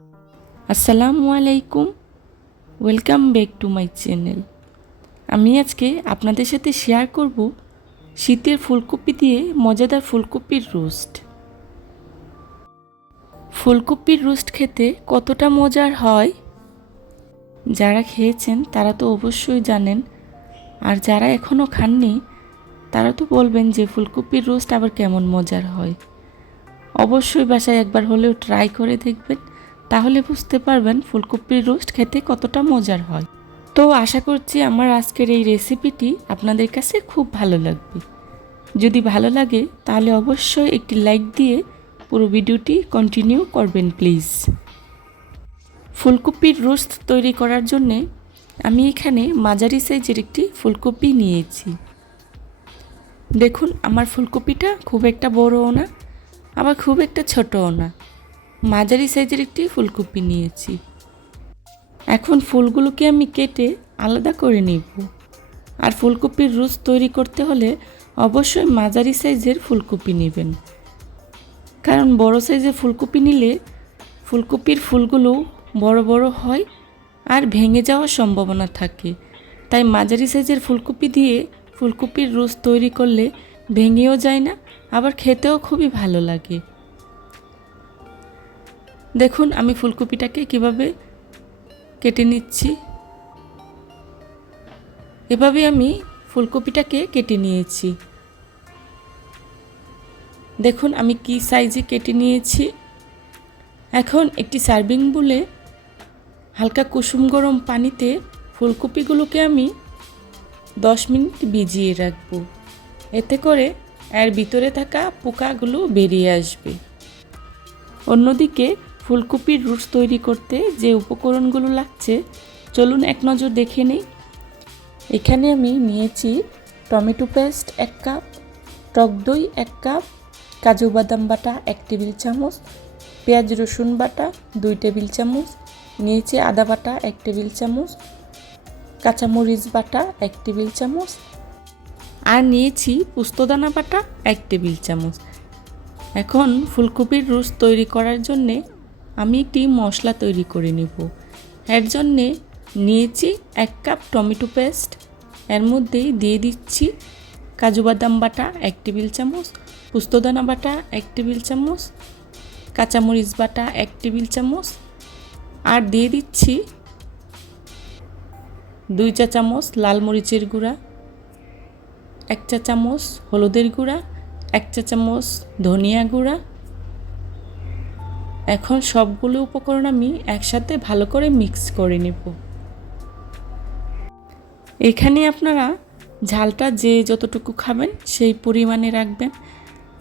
আসসালামু আলাইকুম, welcome back to my channel. আমি আজকে আপনাদের সাথে শেয়ার করব শীতের ফুলকপি দিয়ে মজাদার ফুলকপির রোস্ট। ফুলকপির রোস্ট খেতে কতটা মজার হয় যারা খেয়েছেন তারা তো অবশ্যই জানেন, আর যারা এখনও খাননি তারা তো বলবেন যে ফুলকপির রোস্ট আবার কেমন মজার হয়। অবশ্যই বাসায় একবার হলেও ট্রাই করে দেখবেন, তাহলে বুঝতে পারবেন ফুলকপির রোস্ট খেতে কতটা মজার হয়। তো আশা করছি আমার আজকের এই রেসিপিটি আপনাদের কাছে খুব ভালো লাগবে। যদি ভালো লাগে তাহলে অবশ্যই একটি লাইক দিয়ে পুরো ভিডিওটি কন্টিনিউ করবেন প্লিজ। ফুলকপির রোস্ট তৈরি করার জন্যে আমি এখানে মাঝারি সাইজের একটি ফুলকপি নিয়েছি। দেখুন আমার ফুলকপিটা খুব একটা বড়ও না আবার খুব একটা ছোটও না, মাঝারি সাইজের একটি ফুলকপি নিয়েছি। এখন ফুলগুলোকে আমি কেটে আলাদা করে নিব। আর ফুলকপির রোস্ট তৈরি করতে হলে অবশ্যই মাঝারি সাইজের ফুলকপি নেবেন, কারণ বড় সাইজের ফুলকপি নিলে ফুলকপির ফুলগুলো বড় বড় হয় আর ভেঙে যাওয়ার সম্ভাবনা থাকে। তাই মাঝারি সাইজের ফুলকপি দিয়ে ফুলকপির রোস্ট তৈরি করলে ভেঙেও যায় না, আবার খেতেও খুবই ভালো লাগে। দেখুন আমি ফুলকপিটাকে কিভাবে কেটে নিচ্ছি। এভাবে আমি ফুলকপিটাকে কেটে নিয়েছি। দেখুন আমি কি সাইজে কেটে নিয়েছি। এখন একটি সার্ভিং বোলে হালকা কুসুম গরম পানিতে ফুলকপিগুলোকে আমি 10 মিনিট ভিজিয়ে রাখব। এতে করে এর ভিতরে থাকা পোকাগুলো বেরিয়ে আসবে। অন্যদিকে ফুলকপির রোস্ট তৈরি করতে যে উপকরণগুলো লাগছে চলুন এক নজর দেখে নিই। এখানে আমি নিয়েছি টমেটো পেস্ট 1 কাপ, টক দই 1 কাপ, কাজু বাদাম বাটা 1 টেবিল চামচ, পেঁয়াজ রসুন বাটা 2 টেবিল চামচ, নিয়েছি আদা বাটা 1 টেবিল চামচ, কাঁচামরিচ বাটা 1 টেবিল চামচ, আর নিয়েছি পোস্তদানা বাটা 1 টেবিল চামচ। এখন ফুলকপির রোস্ট তৈরি করার জন্যে আমি একটি মশলা তৈরি করে নেব। এর জন্যে নিয়েছি 1 কাপ টমেটো পেস্ট, এর মধ্যেই দিয়ে দিচ্ছি কাজু বাদাম বাটা 1 টেবিল চামচ, পোস্তদানা বাটা 1 টেবিল চামচ, কাঁচামরিচ বাটা 1 টেবিল চামচ, আর দিয়ে দিচ্ছি 2 চা চামচ লাল মরিচের গুঁড়া, 1 চা চামচ হলুদের গুঁড়া, 1 চা চামচ ধনিয়া গুঁড়া। এখন সবগুলো উপকরণ আমি একসাথে ভালো করে মিক্স করে নেব। এখানে আপনারা ঝালটা যে যতটুকু খাবেন সেই পরিমাণে রাখবেন।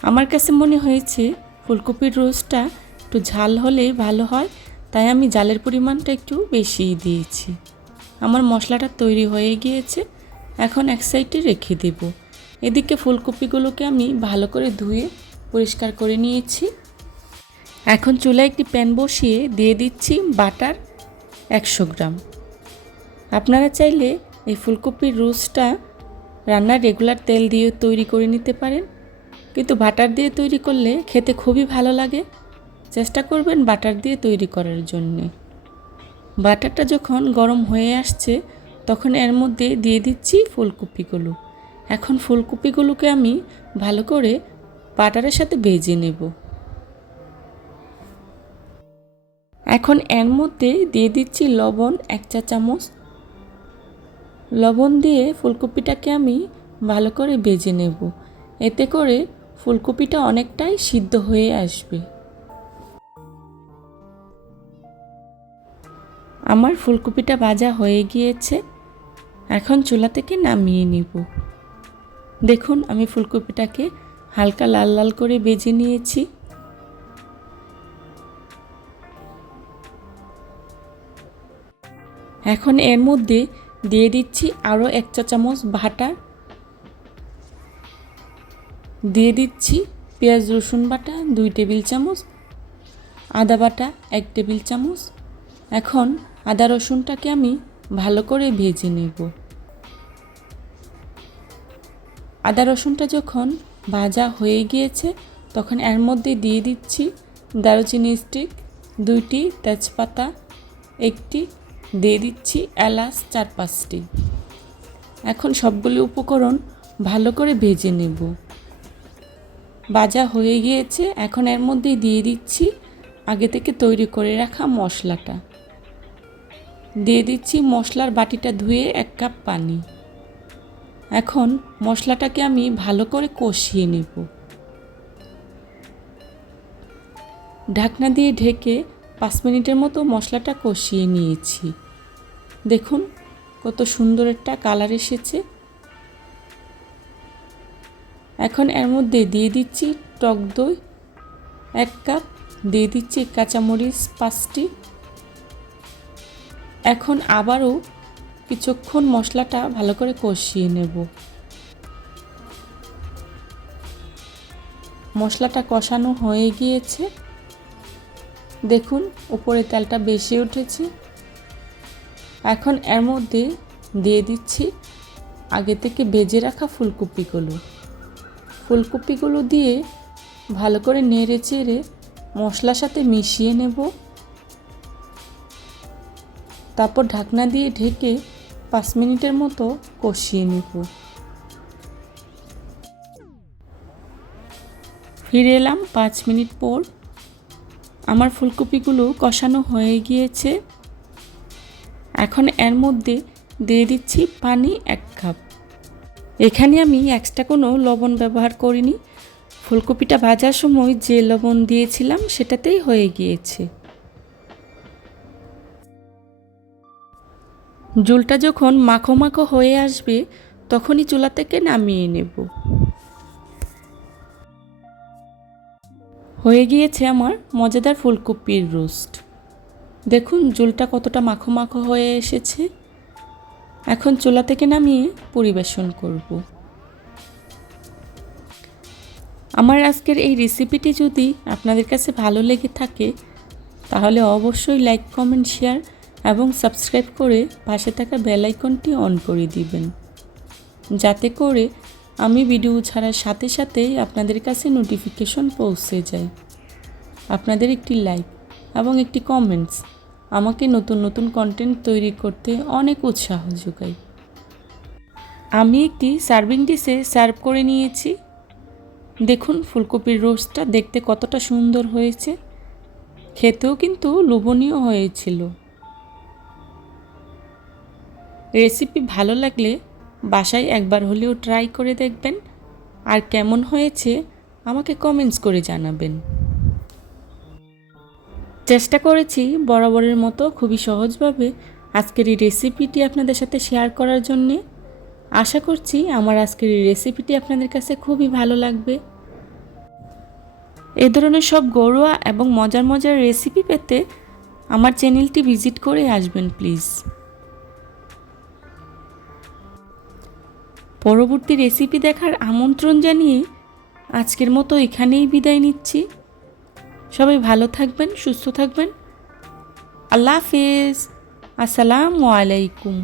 আমার কাছে মনে হয়েছে ফুলকপির রোস্টটা একটু ঝাল হলে ভালো হয়, তাই আমি ঝালের পরিমাণটা একটু বেশিই দিয়েছি। আমার মশলাটা তৈরি হয়ে গিয়েছে, এখন এক সাইডে রেখে দেব। এদিকে ফুলকপিগুলোকে আমি ভালো করে ধুয়ে পরিষ্কার করে নিয়েছি। এখন চুলায় একটি প্যান বসিয়ে দিয়ে দিচ্ছি বাটার 100 গ্রাম। আপনারা চাইলে এই ফুলকপির রোস্টটা রান্নার রেগুলার তেল দিয়ে তৈরি করে নিতে পারেন, কিন্তু বাটার দিয়ে তৈরি করলে খেতে খুবই ভালো লাগে। চেষ্টা করবেন বাটার দিয়ে তৈরি করার জন্যে। বাটারটা যখন গরম হয়ে আসছে তখন এর মধ্যে দিয়ে দিচ্ছি ফুলকপিগুলো। এখন ফুলকপিগুলোকে আমি ভালো করে বাটারের সাথে ভেজে নেব। এখন এর মধ্যে দিয়ে দিচ্ছি লবণ 1 চা চামচ। লবণ দিয়ে ফুলকপিটাকে আমি ভালো করে ভেজে নেব, এতে করে ফুলকপিটা অনেকটাই সিদ্ধ হয়ে আসবে। আমার ফুলকপিটা ভাজা হয়ে গিয়েছে, এখন চুলা থেকে নামিয়ে নিব। দেখুন আমি ফুলকপিটাকে হালকা লাল লাল করে ভেজে নিয়েছি। এখন এর মধ্যে দিয়ে দিচ্ছি আরও 1 চা চামচ বাটা, দিয়ে দিচ্ছি পেঁয়াজ রসুন বাটা 2 টেবিল চামচ, আদা বাটা 1 টেবিল চামচ। এখন আদা রসুনটাকে আমি ভালো করে ভেজে নেব। আদা রসুনটা যখন ভাজা হয়ে গিয়েছে তখন এর মধ্যে দিয়ে দিচ্ছি দারুচিনি স্টিক 2টি তেজপাতা, একটি দিয়ে দিচ্ছি এলাচ 4-5টি। এখন সবগুলো উপকরণ ভালো করে ভেজে নেব। ভাজা হয়ে গিয়েছে, এখন এর মধ্যে দিয়ে দিচ্ছি আগে থেকে তৈরি করে রাখা মশলাটা। দিয়ে দিচ্ছি মশলার বাটিটা ধুয়ে 1 কাপ পানি। এখন মশলাটাকে আমি ভালো করে কষিয়ে নেব। ঢাকনা দিয়ে ঢেকে 5 মিনিটের মতো মশলাটা কষিয়ে নিয়েছি। দেখুন কত সুন্দর একটা কালার এসেছে। এখন এর মধ্যে দিয়ে দিচ্ছি টক দই 1 কাপ, দিয়ে দিচ্ছি কাঁচামরিচ 5টি। এখন আবারও কিছুক্ষণ মশলাটা ভালো করে কষিয়ে নেব। মশলাটা কষানো হয়ে গিয়েছে, দেখুন উপরে তেলটা বেশি উঠেছে। এখন এর মধ্যে দিয়ে দিচ্ছি আগে থেকে ভেজে রাখা ফুলকপিগুলো দিয়ে ভালো করে নেড়ে চেড়ে মশলার সাথে মিশিয়ে নেব। তারপর ঢাকনা দিয়ে ঢেকে 5 মিনিটের মতো কষিয়ে নেব। ফিরে এলাম 5 মিনিট পর। আমার ফুলকপিগুলো কষানো হয়ে গিয়েছে। এখন এর মধ্যে দিয়ে দিচ্ছি পানি 1 কাপ। এখানে আমি এক্সট্রা কোনো লবণ ব্যবহার করিনি, ফুলকপিটা ভাজার সময় যে লবণ দিয়েছিলাম সেটাতেই হয়ে গিয়েছে। ঝোলটা যখন মাখো মাখো হয়ে আসবে তখনই চুলা থেকে নামিয়ে নেব। হয়ে গিয়েছে আমার মজাদার ফুলকপির রোস্ট। দেখুন ঝোলটা কতটা মাখো মাখো হয়ে এসেছে। এখন চুলা থেকে নামিয়ে পরিবেশন করব। আমার আজকের এই রেসিপিটি যদি আপনাদের কাছে ভালো লেগে থাকে তাহলে অবশ্যই লাইক, কমেন্ট, শেয়ার এবং সাবস্ক্রাইব করে পাশে থাকা বেল আইকনটি অন করে দিবেন, যাতে করে আমি ভিডিও ছাড়ার সাথে সাথেই আপনাদের কাছে নোটিফিকেশন পৌঁছে যায়। আপনাদের একটি লাইক এবং একটি কমেন্টস আমাকে নতুন নতুন কন্টেন্ট তৈরি করতে অনেক উৎসাহ যোগায়। আমি একটি সার্ভিং ডিশে সার্ভ করে নিয়েছি। দেখুন ফুলকপির রোস্টটা দেখতে কতটা সুন্দর হয়েছে, খেতেও কিন্তু লোভনীয় হয়েছিল। রেসিপি ভালো লাগলে বাসায় একবার হলেও ট্রাই করে দেখবেন, আর কেমন হয়েছে আমাকে কমেন্টস করে জানাবেন। চেষ্টা করেছি বরাবরের মতো খুবই সহজভাবে আজকের এই রেসিপিটি আপনাদের সাথে শেয়ার করার জন্যে। আশা করছি আমার আজকের এই রেসিপিটি আপনাদের কাছে খুবই ভালো লাগবে। এ ধরনের সব ঘরোয়া এবং মজার মজার রেসিপি পেতে আমার চ্যানেলটি ভিজিট করে আসবেন প্লিজ। পরবর্তী রেসিপি দেখার আমন্ত্রণ জানিয়ে আজকের মতো এখানেই বিদায় নিচ্ছি। সবাই ভালো থাকবেন, সুস্থ থাকবেন। আল্লাহ হাফেজ। আসসালামু আলাইকুম।